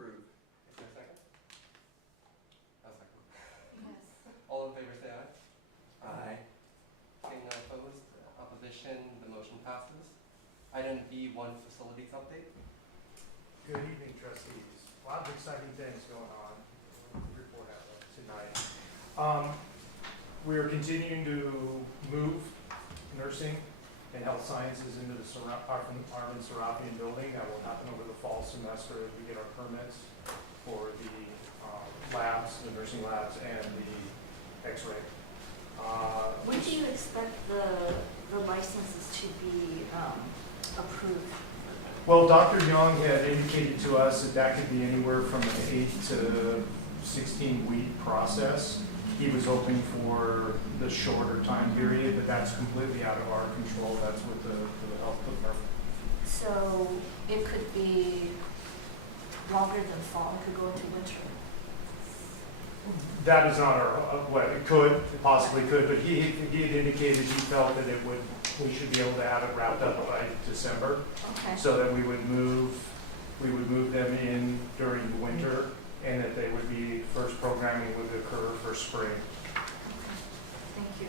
approve. Is there a second? A second. Yes. All in favor say aye. Aye. Seeing none opposed, opposition, the motion passes. Item B1, facilities update. Good evening, trustees. A lot of exciting things going on. Report out tonight. We are continuing to move nursing and health sciences into the Arvin Serafian building. That will happen over the fall semester as we get our permits for the labs, the nursing labs, and the X-ray. When do you expect the licenses to be approved? Well, Dr. Young had indicated to us that that could be anywhere from an 8 to 16-week process. He was hoping for the shorter time period, but that's completely out of our control. That's with the health department. So it could be longer than fall, it could go into winter. That is not our, well, it could, it possibly could, but he had indicated he felt that we should be able to have it wrapped up by December, Okay. so that we would move them in during the winter, and that they would be, first programming would occur for spring. Thank you.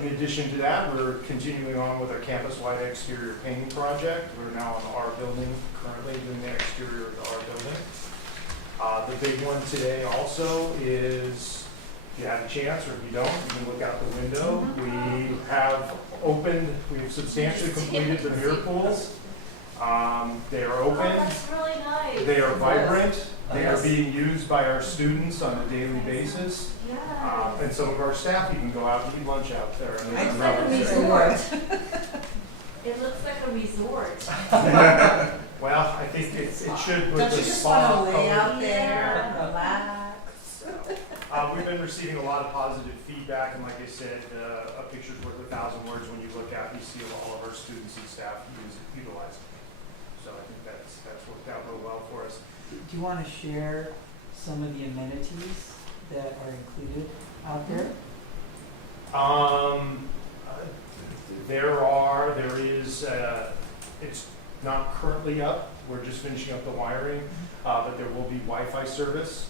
In addition to that, we're continuing on with our campus-wide exterior painting project. We're now on our building, currently doing the exterior of our building. The big one today also is, if you have a chance, or if you don't, you can look out the window. We have substantially completed the mirror pools. They are open. Oh, that's really nice. They are vibrant. They are being used by our students on a daily basis. Yeah. And some of our staff even go out and eat lunch out there. And It's they like a run resort. It looks like a resort. Well, I think it should with Don't the you just spa. want to lay out Yeah. there and relax? We've been receiving a lot of positive feedback, and like I said, a picture's worth 1,000 words. When you look at, you see all of our students and staff utilize it. So I think that's worked out real well for us. Do you want to share some of the amenities that are included out there? It's not currently up. We're just finishing up the wiring, but there will be Wi-Fi service.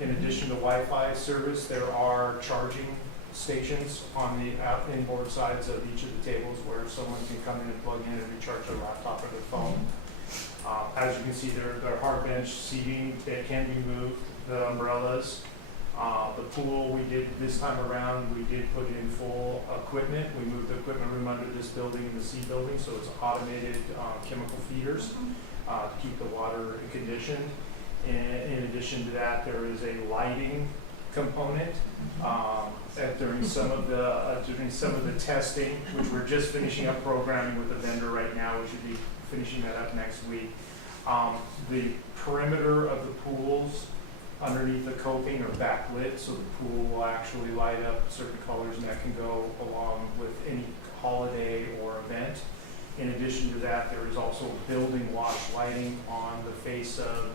In addition to Wi-Fi service, there are charging stations on the inboard sides of each of the tables where someone can come in and plug in and recharge their laptop or their phone. As you can see, they're hard bench seating. They can be moved. The umbrellas. The pool we did this time around, we did put in full equipment. We moved the equipment room under this building in the C building, so it's automated chemical feeders to keep the water conditioned. And in addition to that, there is a lighting component during some of the testing, which we're just finishing up programming with the vendor right now. We should be finishing that up next week. The perimeter of the pools underneath the coping are backlit, so the pool will actually light up certain colors, and that can go along with any holiday or event. In addition to that, there is also building wash lighting on the face of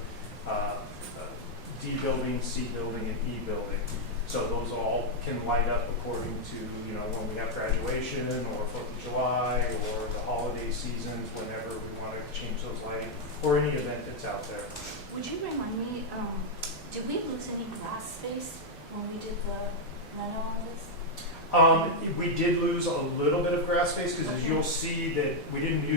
D building, C building, and E building. So those all can light up according to, when we have graduation or 4th of July or the holiday seasons, whenever we want to change those lighting, or any event that's out there. Would you remind me, did we lose any glass space when we did the reno on this? We did lose a little bit of grass space because as you'll see that we didn't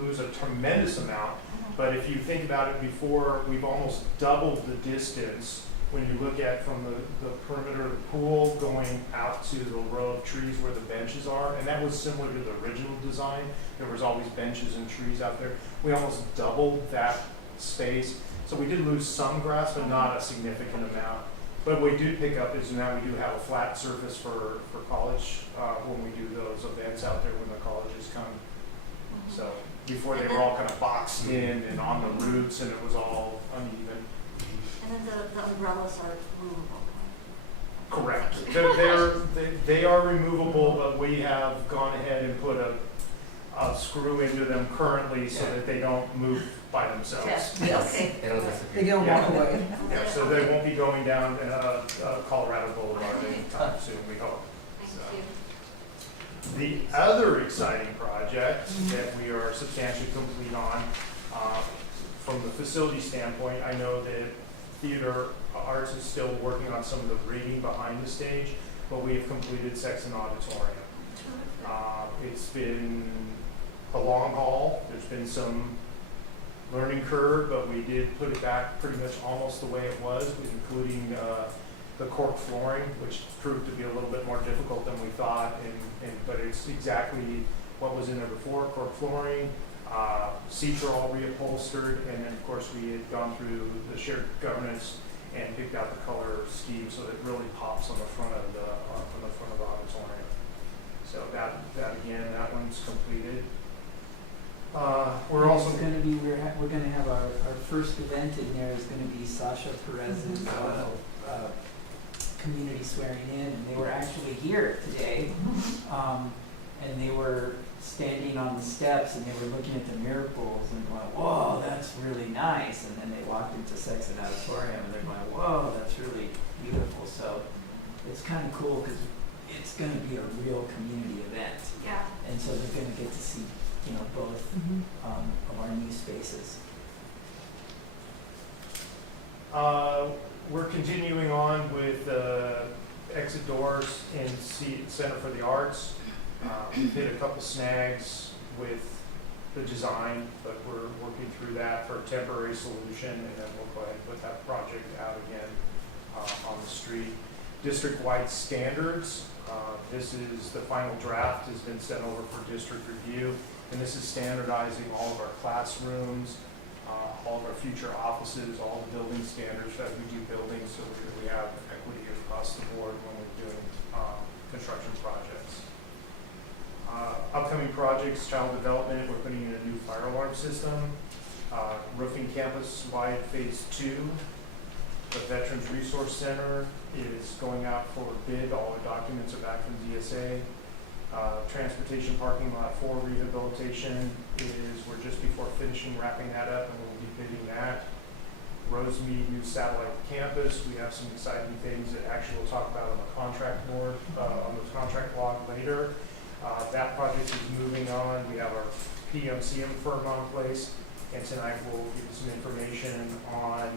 lose a tremendous amount, but if you think about it before, we've almost doubled the distance when you look at from the perimeter of the pool going out to the row of trees where the benches are, and that was similar to the original design. There was always benches and trees out there. We almost doubled that space. So we did lose some grass, but not a significant amount. But what we do pick up is now we do have a flat surface for college when we do those events out there when the colleges come. So before they were all kind of boxed in and on the roots, and it was all uneven. And then the umbrellas are removable. Correct. They are removable, but we have gone ahead and put a screw into them currently so that they don't move by themselves. Yes. Okay. They don't good. disappear. They don't walk away. Yeah, so they won't be going down Colorado Boulevard anytime soon, we hope. Thank you. The other exciting project that we are substantially complete on, from the facility standpoint, I know that theater arts is still working on some of the grading behind the stage, but we have completed Sexton Auditorium. It's been a long haul. There's been some learning curve, but we did put it back pretty much almost the way it was, including the cork flooring, which proved to be a little bit more difficult than we thought, but it's exactly what was in there before, cork flooring. Seats are all reupholstered, and then of course we had gone through the shared governance and picked out the color scheme so that it really pops on the front of the auditorium. So that again, that one's completed. We're also It's going to be we're going to have our first event in there is going to be Sasha Perez's community swearing in, and they were actually here today, and they were standing on the steps and they were looking at the miracles and going, "Whoa, that's really nice!" And then they walked into Sexton Auditorium and they're going, "Whoa, that's really beautiful." So it's kind of cool because it's going to be a real community event, Yeah. and so they're going to get to see, you know, both of our new spaces. We're continuing on with exit doors in Center for the Arts. We've hit a couple snags with the design, but we're working through that for a temporary solution, and then we'll go ahead and put that project out again on the street. District-wide standards. This is the final draft has been sent over for district review, and this is standardizing all of our classrooms, all of our future offices, all the building standards as we do buildings, so that we have equity across the board when we're doing construction projects. Upcoming projects, child development, we're putting in a new fire alarm system, roofing campus-wide phase 2. The Veterans Resource Center is going out for bid. All the documents are back from DSA. Transportation parking lot 4 rehabilitation we're just before finishing wrapping that up, and we'll be bidding that. Rosemead new satellite campus. We have some exciting things that actually we'll talk about on the contract board, on the contract log later. That project is moving on. We have our PMCM firm on place, and tonight we'll give you some information on,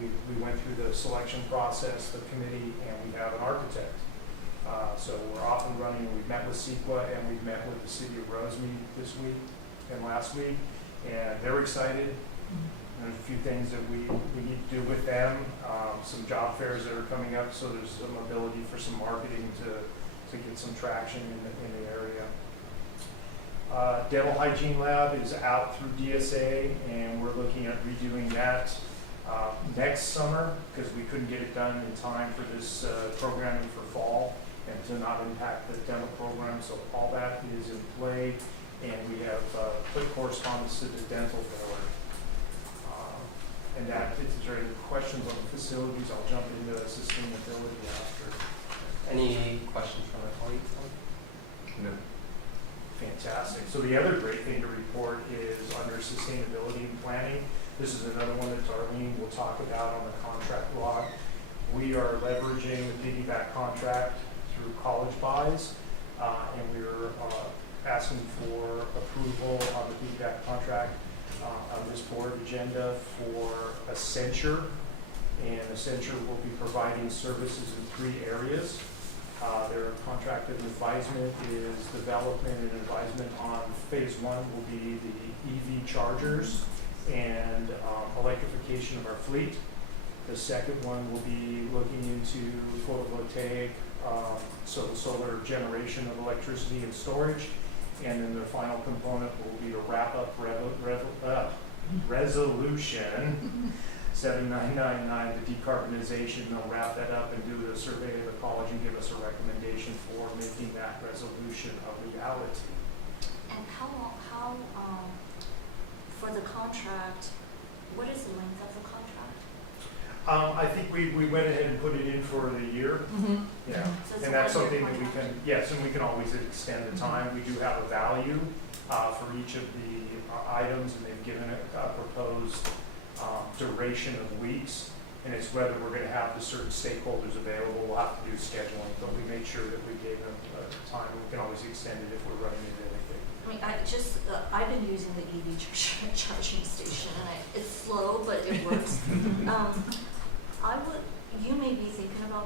we went through the selection process, the committee, and we have an architect. So we're off and running. We've met with CEQA and we've met with the city of Rosemead this week and last week, and they're excited. There's a few things that we need to do with them, some job fairs that are coming up, so there's some ability for some marketing to get some traction in the area. Dental hygiene lab is out through DSA, and we're looking at redoing that next summer because we couldn't get it done in time for this programming for fall and to not impact the dental program. So all that is in play, and we have put correspondence to the dental board. And that, if there's any questions on the facilities, I'll jump into sustainability after. Any questions from my colleagues? No. Fantastic. So the other great thing to report is under sustainability and planning. This is another one that Darlene will talk about on the contract log. We are leveraging the piggyback contract through college buys, and we're asking for approval on the piggyback contract on this board agenda for Accenture. And Accenture will be providing services in 3 areas. Their contracted advisement is development and advisement on phase 1 will be the EV chargers and electrification of our fleet. The second one will be looking into photovoltaic, so the solar generation of electricity and storage. And then the final component will be to wrap up resolution 7999, the decarbonization. They'll wrap that up and do the survey of the college and give us a recommendation for making that resolution a reality. And how for the contract, what is the length of the contract? I think we went ahead and put it in for the year. Yeah, So it's and a that's one-year something that we can, contract? yes, and we can always extend the time. We do have a value for each of the items, and they've given a proposed duration of weeks, and it's whether we're going to have the certain stakeholders available. We'll have to do scheduling, but we made sure that we gave them time. We can always extend it if we're running into anything. I mean, I've been using the EV charging station, and I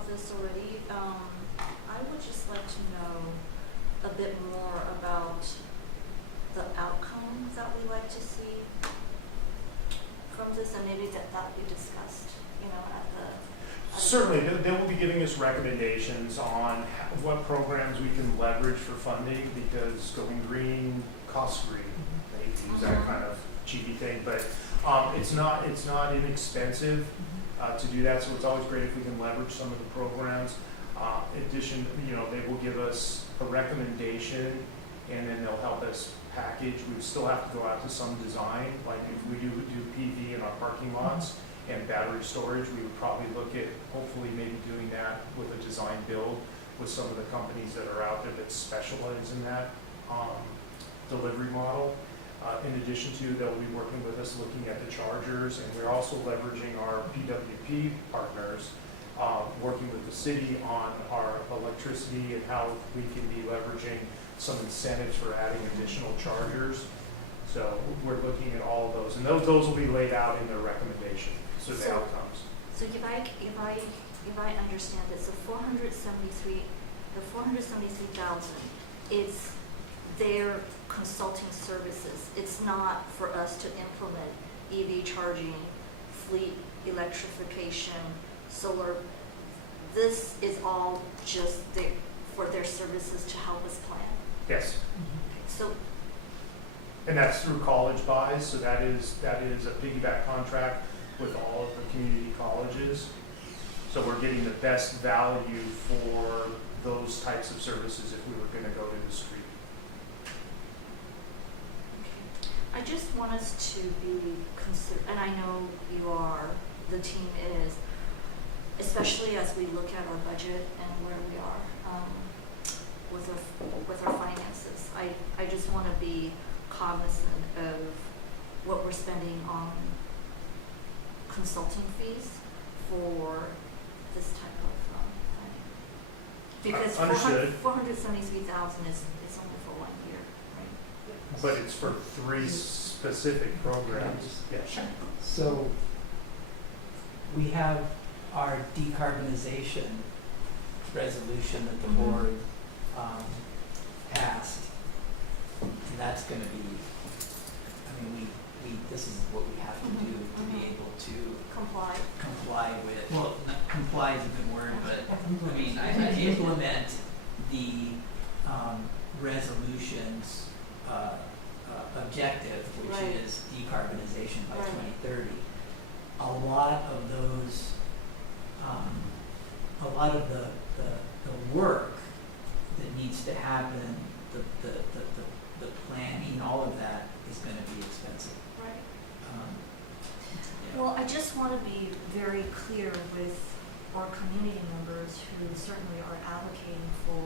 of this already. I would just like to know a bit more about the outcome that we like to see from this, and maybe that be discussed, you know, at the. Certainly, they will be giving us recommendations on what programs we can leverage for funding, because going green costs green. I hate to use that kind of cheapy thing, but it's not inexpensive to do that. So it's always great if we can leverage some of the programs. In addition, they will give us a recommendation, and then they'll help us package. We still have to go out to some design, like if we do PV in our parking lots and battery storage, we would probably look at hopefully maybe doing that with a design build with some of the companies that are out there that specialize in that delivery model. In addition to, they'll be working with us looking at the chargers, and we're also leveraging our PWP partners, working with the city on our electricity and how we can be leveraging some incentives for adding additional chargers. So we're looking at all of those, and those will be laid out in their recommendation, so the outcomes. So if I understand this, the 473,000 is their consulting services. It's not for us to implement EV charging, fleet electrification, solar. This is all just for their services to help us plan. Yes. So, And that's through college buys, so that is a piggyback contract with all of the community colleges. So we're getting the best value for those types of services if we were going to go to the street. I just want us to be and I know you are, the team is, especially as we look at our budget and where we are with our finances. I just want to be cognizant of what we're spending on consulting fees for this type of because 473,000 is only for 1 year, right? But it's for 3 specific programs. Yeah. So we have our decarbonization resolution that the board passed, and that's going to be, this is what we have to do to be able to comply with, well, comply is a good word, but I implement the resolution's objective, which is decarbonization by 2030. A lot of those, a lot of the work that needs to happen, the planning, all of that is going to be expensive. Right. Yeah. Well, I just want to be very clear with our community members who certainly are advocating for,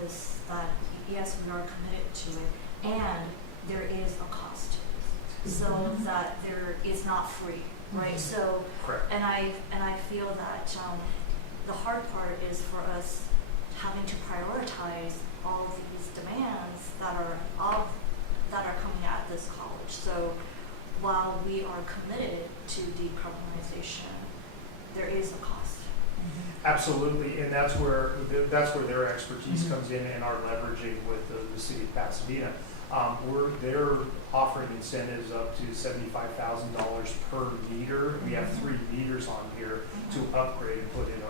this, that yes, we are committed to it, and there is a cost to it, so that there is not free, right? So, correct. and I feel that the hard part is for us having to prioritize all these demands that are coming at this college. So while we are committed to decarbonization, there is a cost. Absolutely, and that's where their expertise comes in and our leveraging with the city of Pasadena. They're offering incentives up to $75,000 per meter. We have 3 meters on here to upgrade and put in a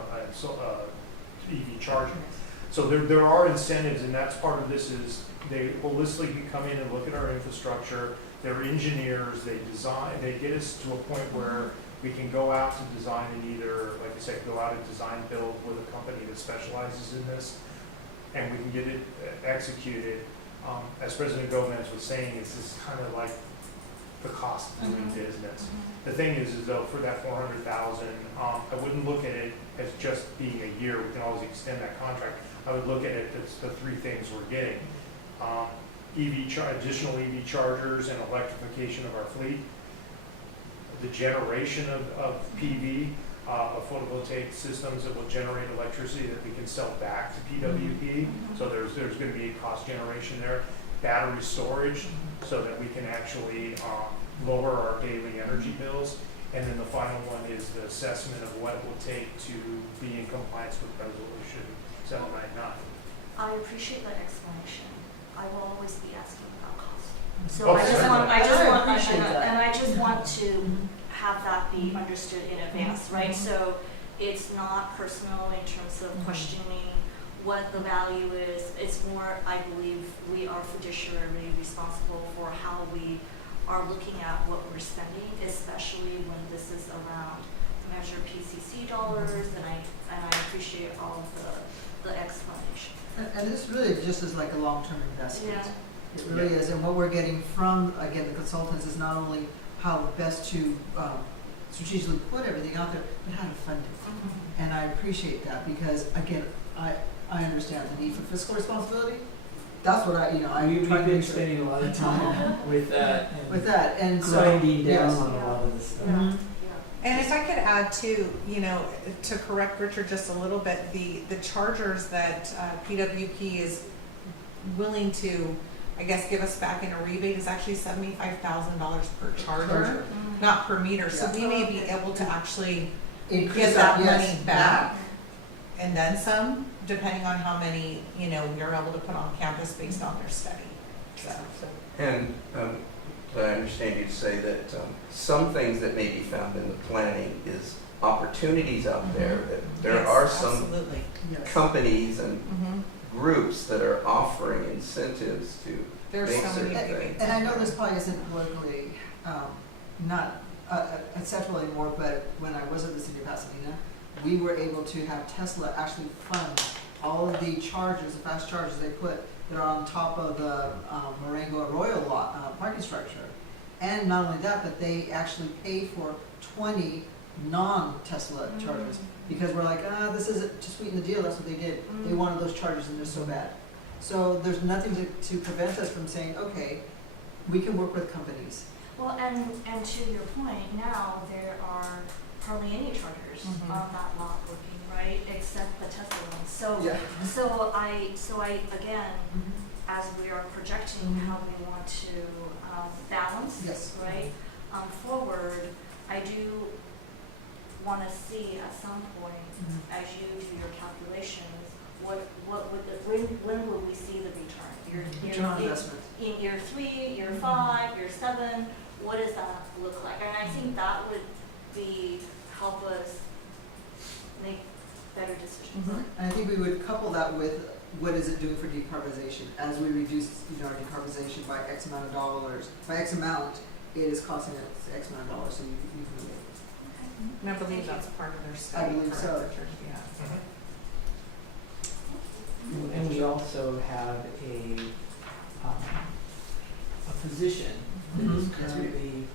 EV charger. So there are incentives, and that's part of this is they holistically come in and look at our infrastructure. They're engineers, they get us to a point where we can go out to design and either, like I said, go out and design build with a company that specializes in this, and we can get it executed. As President Gomez was saying, it's just kind of like the cost of doing business. The thing is though, for that $400,000, I wouldn't look at it as just being a year. We can always extend that contract. I would look at it as the 3 things we're getting. Additional EV chargers and electrification of our fleet, the generation of PV, of photovoltaic systems that will generate electricity that we can sell back to PWP. So there's going to be a cost generation there. Battery storage, so that we can actually lower our daily energy bills. And then the final one is the assessment of what it will take to be in compliance with Resolution 799. I appreciate that explanation. I will always be asking about cost. So Oh, I just certainly. want, I just I want, appreciate that. and I just want to have that be understood in advance, right? So it's not personal in terms of questioning what the value is. It's more, I believe, we are fiduciarily responsible for how we are looking at what we're spending, especially when this is around measured PCC dollars, and I appreciate all of the explanation. And this really just is like a long-term investment. Yeah. It really is, and what we're getting from, again, the consultants is not only how best to strategically put everything out there, but how to fund it. And I appreciate that because, again, I understand the need for fiscal responsibility. That's what I'm We've trying to been make sure. spending a lot of time with that and With that, and so, grinding down yes. on a lot of this stuff. Mhm. And if I could add too, to correct Richard just a little bit, the chargers that PWP is willing to, I guess, give us back in a rebate is actually $75,000 per charger, not per meter. So we may be able to actually Increase get that yes, money back and then some, depending on how many, we're able to put on campus based on their study. So. And I understand you to say that some things that may be found in the planning is opportunities out there, that there Yes, are some absolutely. Yes. companies and Mhm. groups that are offering incentives to There's make so many certain rebates. things. And I know this probably isn't politically not acceptable anymore, but when I was at the city of Pasadena, we were able to have Tesla actually fund all of the chargers, the fast chargers they put that are on top of the Marengo Arroyo lot, parking structure. And not only that, but they actually paid for 20 non-Tesla chargers because we're like, this isn't to sweeten the deal. That's what they did. They wanted those chargers and they're so bad. So there's nothing to prevent us from saying, okay, we can work with companies. Well, and to your point, now there are hardly any chargers Mhm. on that lot working, right, except the Tesla ones. So, Yeah. so I again, as we are projecting how we want to balance, Yes. right, forward, I do want to see at some point, as you do your calculations, what would when will we see the return? Return on investment. In year 3, year 5, year 7, what does that look like? And I think that would help us make better decisions. And I think we would couple that with what is it doing for decarbonization? As we reduce, our decarbonization by X amount of dollars, by X amount, it is costing us X amount of dollars, so you can move it. And I believe that's part of their study. believe correct, so. Richard? Yeah. And we also have a position that is Mhm. currently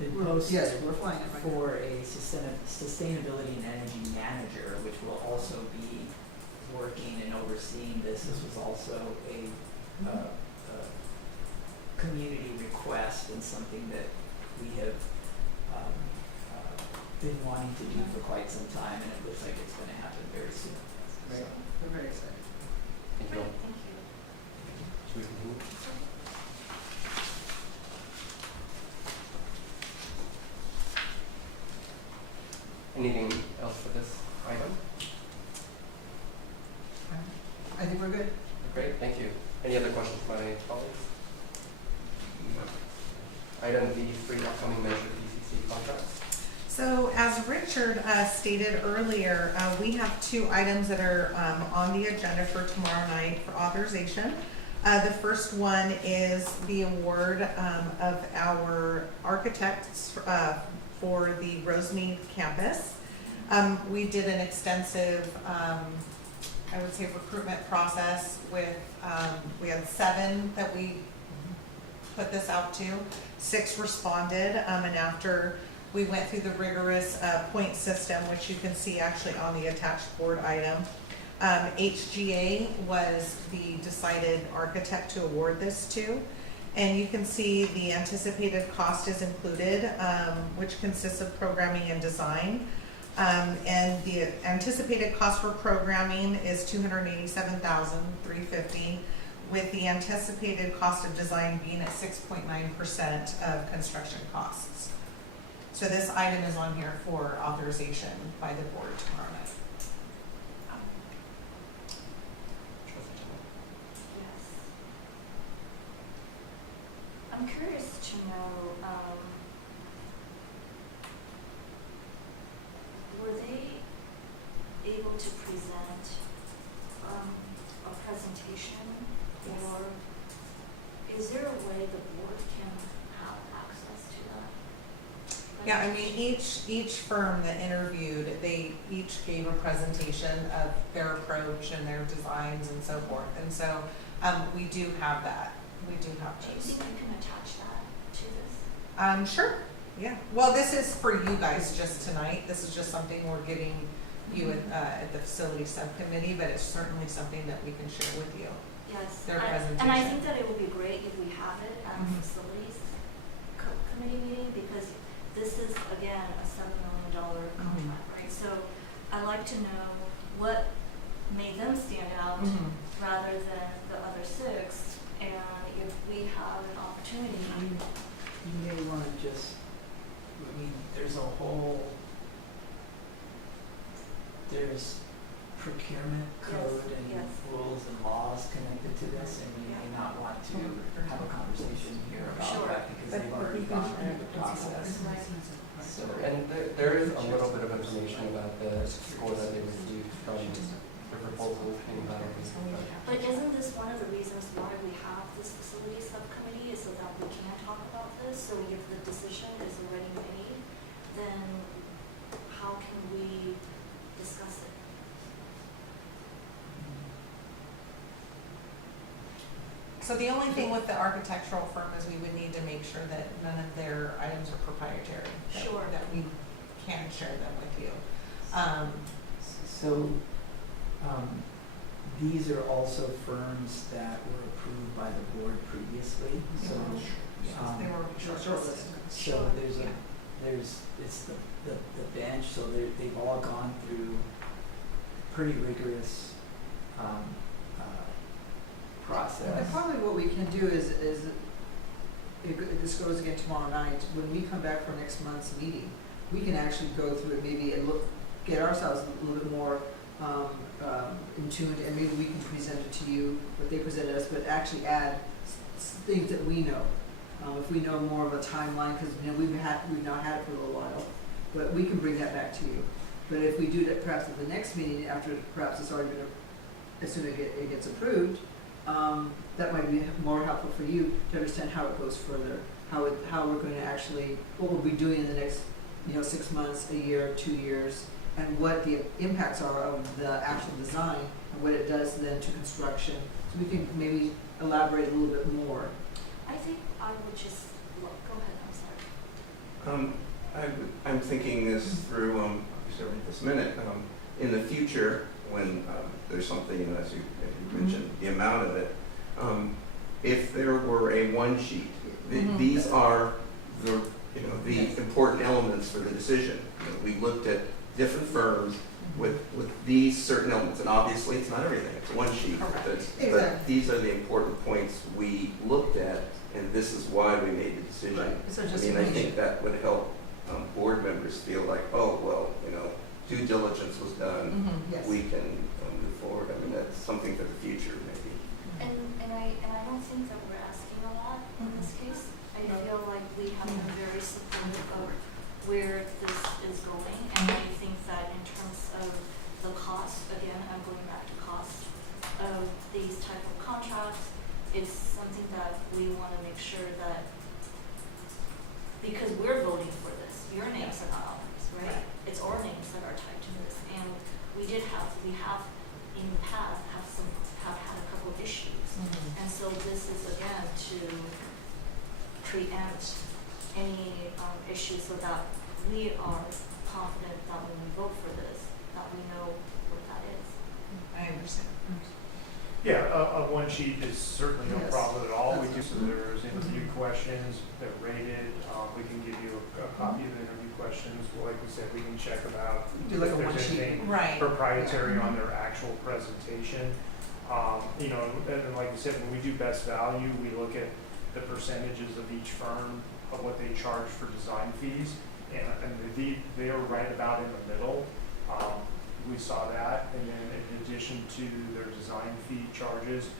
been Yes, posted we're flying it right now. for a sustainability and energy manager, which will also be working and overseeing this. This was also a community request and something that we have been wanting to do for quite some time, and it looks like it's going to happen very soon. Right. So, We're very excited. Thank you. Great, thank you. Should we continue? Anything else for this item? I think we're good. Great, thank you. Any other questions by my colleagues? Item V3, upcoming measure PCC contracts. So as Richard stated earlier, we have 2 items that are on the agenda for tomorrow night for authorization. The first one is the award of our architects for the Rosemead campus. We did an extensive, I would say, recruitment process with, we had 7 that we put this out to. 6 responded, and after we went through the rigorous point system, which you can see actually on the attached board item, HGA was the decided architect to award this to. And you can see the anticipated cost is included, which consists of programming and design. And the anticipated cost for programming is $287,350, with the anticipated cost of design being at 6.9% of construction costs. So this item is on here for authorization by the board tomorrow night. Yes. I'm curious to know, were they able to present a presentation, or is there a way the board can have access to that? Yeah, I mean, each firm that interviewed, they each gave a presentation of their approach and their designs and so forth. And so, we do have that. We do have Do you those. think you can attach that to this? Sure, yeah. Well, this is for you guys just tonight. This is just something we're giving you at the facility subcommittee, but it's certainly something that we can share with you. Yes. Their And I presentation. think that it would be great if we have it at Mhm. facilities committee meeting, because this is, again, a $7 million contract, right? So I'd like to know what made them stand out rather than the other six, and if we have an opportunity. You may wanna just, I mean, there's procurement code and yes. rules and laws connected to this, and you may not want to have a conversation here Sure. about that because they've already gone through the process. So, And there is a little bit of information about the score that they received from the proposal came out of this. But isn't this one of the reasons why we have this facility subcommittee, is so that we can talk about this? So if the decision is already made, then how can we discuss it? So the only thing with the architectural firm is we would need to make sure that none of their items are proprietary. Sure. That we can share them with you. So, these are also firms that were approved by the board previously, so, They were shortlisted. so it's the bench, so they've all gone through pretty rigorous, process. And probably what we can do is if this goes again tomorrow night, when we come back for next month's meeting, we can actually go through it maybe and get ourselves a little bit more in tune, and maybe we can present it to you, what they presented us, but actually add things that we know. If we know more of a timeline, because we've not had it for a little while, but we can bring that back to you. But if we do that perhaps at the next meeting, after perhaps it's already been, as soon as it gets approved, that might be more helpful for you to understand how it goes further, how we're going to actually, what we'll be doing in the next, 6 months, a year, 2 years, and what the impacts are of the actual design and what it does then to construction. So we can maybe elaborate a little bit more. I think I would just, go ahead, I'm sorry. I'm thinking this through, obviously right this minute, in the future, when there's something, as you mentioned, the amount of it, if there were a one sheet, these are the important elements for the decision. We looked at different firms with these certain elements, and obviously it's not everything, it's one sheet. Correct. But these are the important points we looked at, and this is why we made the decision. Right. So I just mean, I think that would help board members feel like, oh, well, due diligence was done, Yes. we can move forward. I mean, that's something for the future, maybe. And I don't think that we're asking a lot in this case. I feel like we have been very supportive of where this is going, and I think that in terms of the cost, again, I'm going back to cost of these type of contracts, it's something that we want to make sure that, because we're voting for this, your names are not on this, right? It's our names that are tied to this, and we have in the past have had a couple of issues. And so this is again to preempt any issues so that we are confident that when we vote for this, that we know what that is. I understand. Yeah, a one sheet is certainly no Yes. problem at all. We do, That's so there's interview questions, they're rated, we can give you a copy of the interview questions. Well, like we said, we can check about Do like if a one there's sheet. anything Right. proprietary on their actual presentation. You know, and like you said, when we do best value, we look at the percentages of each firm of what they charge for design fees, and they are right about in the middle. We saw that, and then in addition to their design fee charges,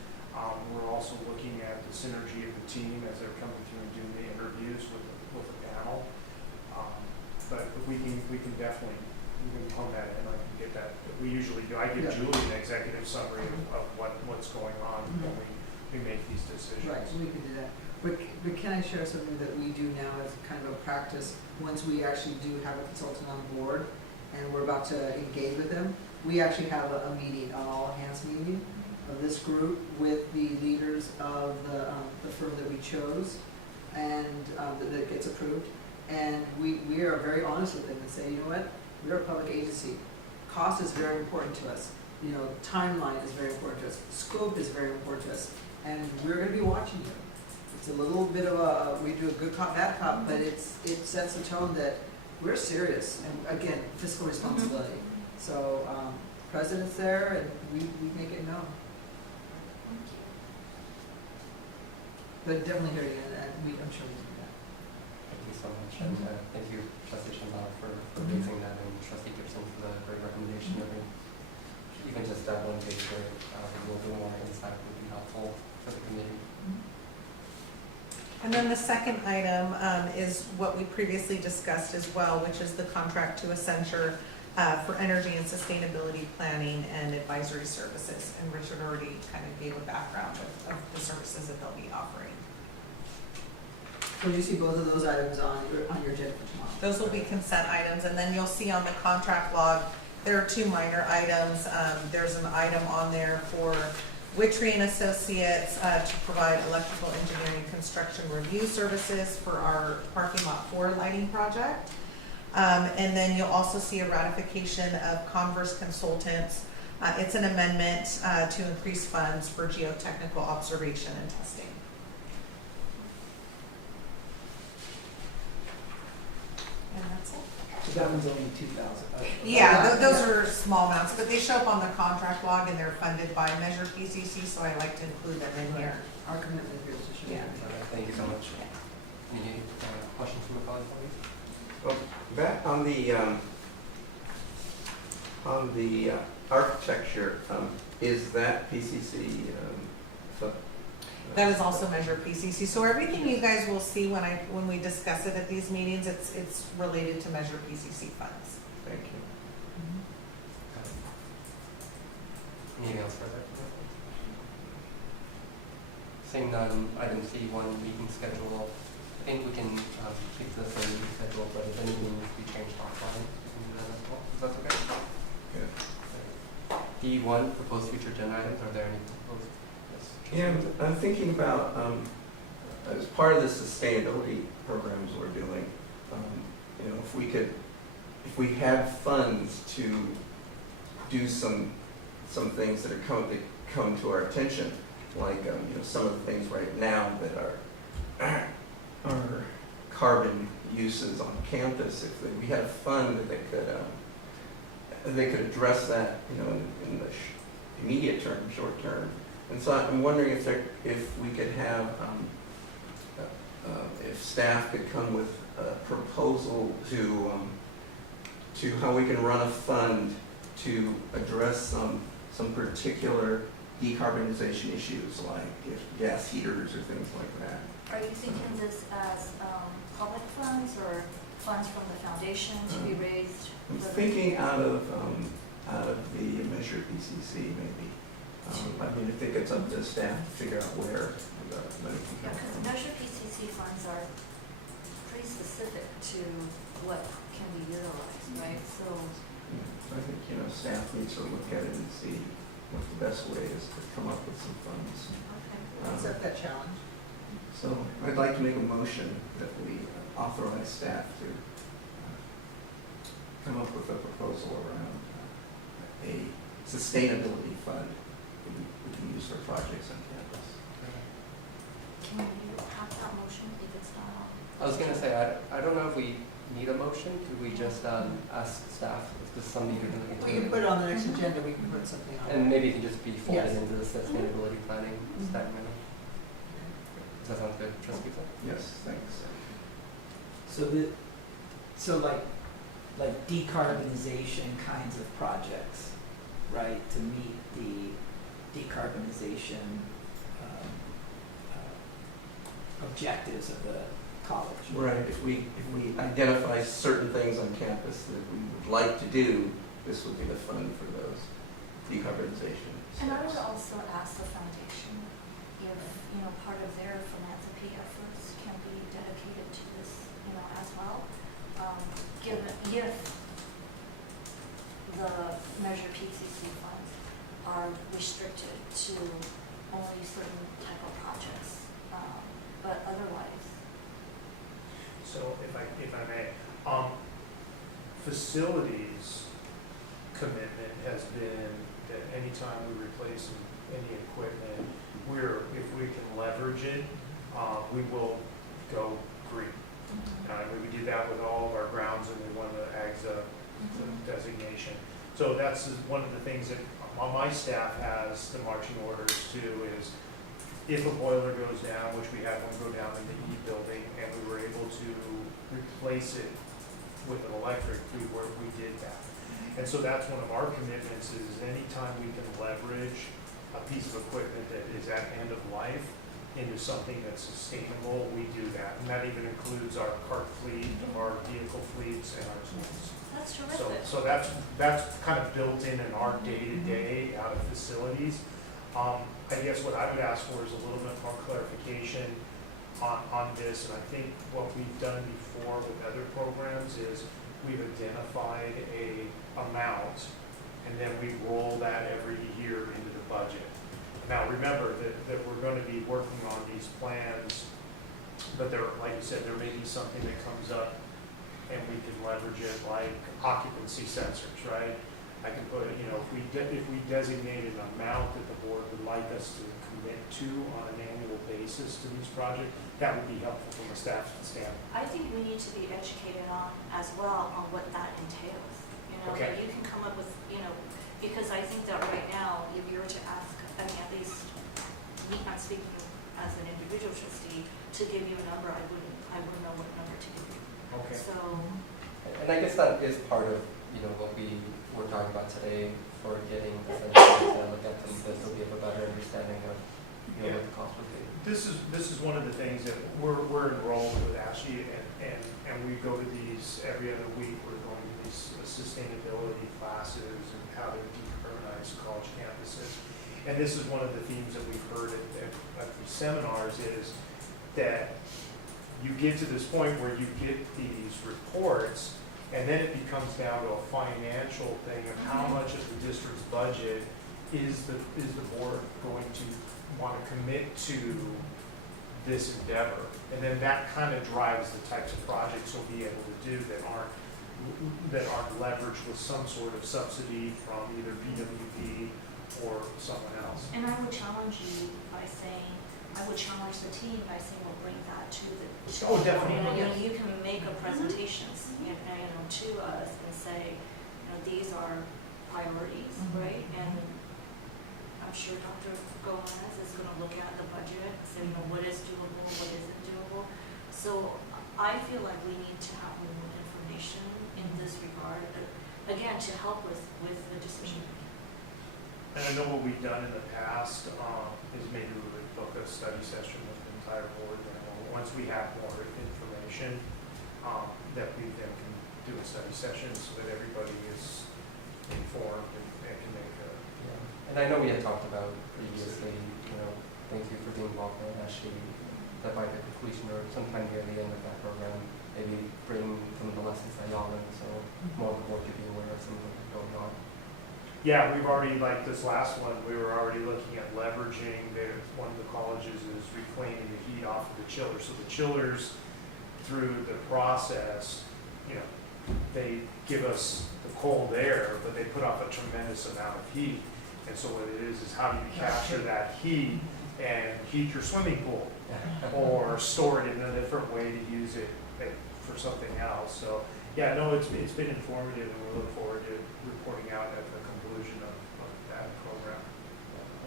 we're also looking at the synergy of the team as they're coming through and doing the interviews with the panel. But we can definitely hone that in. I can get that. We usually do. I give Yeah. Julie an executive summary of what's going on when we make these decisions. Right, so we can do that. But can I share something that we do now as kind of a practice? Once we actually do have a consultant on board and we're about to engage with them, we actually have a meeting, an all-hands meeting of this group with the leaders of the firm that we chose and that gets approved. And we are very honest with them and say, you know what, we're a public agency. Cost is very important to us. You know, timeline is very important to us. Scope is very important to us. And we're gonna be watching you. It's a little bit of we do a good cop, bad cop, but it sets the tone that we're serious. And again, fiscal responsibility. So, president's there and we make it known. But definitely hear you, and I'm sure we do that. Thank you so much, and thank you, Trustee Shanbala, for raising that, and Trustee Gibson for the great recommendation. I mean, even just that one page where we'll do more insight would be helpful for the committee. And then the second item is what we previously discussed as well, which is the contract to Accenture for energy and sustainability planning and advisory services. And Richard already kind of gave a background of the services that they'll be offering. So you see both of those items on your agenda for tomorrow. Those will be consent items, and then you'll see on the contract log, there are two minor items. There's an item on there for Witry and Associates to provide electrical engineering construction review services for our parking lot 4 lighting project. And then you'll also see a ratification of Converse Consultants. It's an amendment to increase funds for geotechnical observation and testing. And that's it. So that one's only 2,000. Yeah, those are small amounts, but they show up on the contract log and they're funded by Measure PCC, so I like to include them in here. Our commitment here is to show. Yeah. Thank you so much. Any questions from the colleagues, please? Well, back on the architecture, is that PCC? That is also Measure PCC. So everything you guys will see when we discuss it at these meetings, it's related to Measure PCC funds. Thank you. Anything else further? Seeing none, item C1, meeting schedule. I think we can keep the same meeting schedule, but if anything needs to be changed offline, we can do that as well. Is that okay? Good. D1, proposed future agenda items. Are there any proposed? Yes. Yeah, I'm thinking about, as part of the sustainability programs we're doing, you know, if we have funds to do some things that are come to our attention, like, you know, some of the things right now that are carbon uses on campus, if we had a fund that they could address that, you know, in the immediate term, short term. And so I'm wondering if we could have, if staff could come with a proposal to how we can run a fund to address some particular decarbonization issues, like gas heaters or things like that. Are you thinking this as public funds or funds from the foundation to be raised? I'm thinking out of the Measure PCC maybe. I mean, I think it's up to staff to figure out where the money can Yeah, come because from. Measure PCC funds are pretty specific to what can be utilized, right? So, Yeah, so I think, you know, staff needs to look at it and see what the best way is to come up with some funds. Accept that challenge. So I'd like to make a motion that we authorize staff to come up with a proposal around a sustainability fund that we can use for projects on campus. can you have that motion if it's not on? I was gonna say, I don't know if we need a motion? Could we just ask staff if this is something you can look into? We can put it on the next agenda, we can put something on. And maybe it can just be folded Yes. into the sustainability planning statement. Does that sound good, Trustee Gibson? Yes, thanks. So like decarbonization kinds of projects, right, to meet the decarbonization objectives of the college. Right, if we identify certain things on campus that we would like to do, this would be the fund for those decarbonization. And I would steps. also ask the foundation if, part of their philanthropy efforts can be dedicated to this, as well. Given, if the Measure PCC funds are restricted to only certain type of projects, but otherwise. So if I may, facilities commitment has been that anytime we replace any equipment, if we can leverage it, we will go green. We did that with all of our grounds and we won the AGSA designation. So that's one of the things that my staff has the marching orders to is if a boiler goes down, which we had one go down in the E building, and we were able to replace it with an electric, we did that. And so that's one of our commitments is anytime we can leverage a piece of equipment that is at end of life into something that's sustainable, we do that. And that even includes our cart fleet, our vehicle fleets, and our tools. That's terrific. So that's kind of built in our day-to-day out of facilities. I guess what I would ask for is a little bit more clarification on this, and I think what we've done before with other programs is we've identified a amount, and then we roll that every year into the budget. Now, remember that we're going to be working on these plans, but there, like you said, there may be something that comes up, and we can leverage it, like occupancy sensors, right? I can put, if we designate an amount that the board would like us to commit to on an annual basis to these projects, that would be helpful from a staff standpoint. I think we need to be educated on, as well, on what that entails. Okay. That you can come up with, because I think that right now, if you were to ask, at least me, I'm speaking as an individual trustee, to give you a number, I wouldn't know what number to give you. Okay. So, And I guess that is part of, what we were talking about today for getting the central to look at them, so we have a better understanding of, what the cost would be. This is one of the things that we're enrolled with ASHI, and we go to these every other week. We're going to these sustainability classes and how to decarbonize college campuses. And this is one of the themes that we've heard at these seminars is that you get to this point where you get these reports, and then it becomes down to a financial thing of how much of the district's budget is the board going to want to commit to this endeavor. And then that kind of drives the types of projects we'll be able to do that aren't leveraged with some sort of subsidy from either PWP or someone else. and I would challenge you by saying, I would challenge the team by saying, we'll bring that to the. Oh, definitely. You can make a presentations, to us and say, these are priorities, right? And I'm sure Dr. Gomez is going to look at the budget, say, what is doable, what isn't doable. So I feel like we need to have more information in this regard, again, to help with the decision. And I know what we've done in the past is maybe we would book a study session with the entire board. Once we have more information, that we then can do a study session so that everybody is informed and can make a. Yeah. And I know we had talked about previously, thank you for being involved in actually, that by the completion or sometime near the end of that program, maybe bring some of the lessons that y'all learned so more of the board could be aware of some of what's going on. Yeah, we've already, like this last one, we were already looking at leveraging one of the colleges is reclaiming the heat off of the chillers. So the chillers, through the process, they give us the cold air, but they put off a tremendous amount of heat. And so what it is how do you capture that heat and heat your swimming pool or store it in a different way to use it for something else. So, yeah, no, it's been informative, and we look forward to reporting out at the conclusion of that program.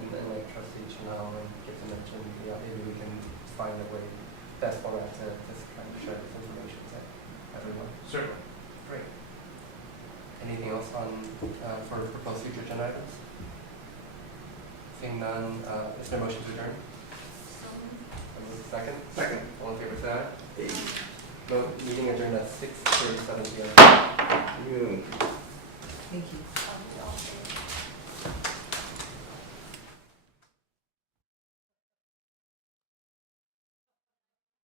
And then like trustee Chanel and get to mention, yeah, maybe we can find a way, best format to kind of share this information to everyone. Certainly. Great. Anything else on, for proposed future agenda items? Seeing none, is there a motion to adjourn? Second? Second. All in favor, say aye. Hey, Meeting adjourned at 6:37 p.m. you. Thank you.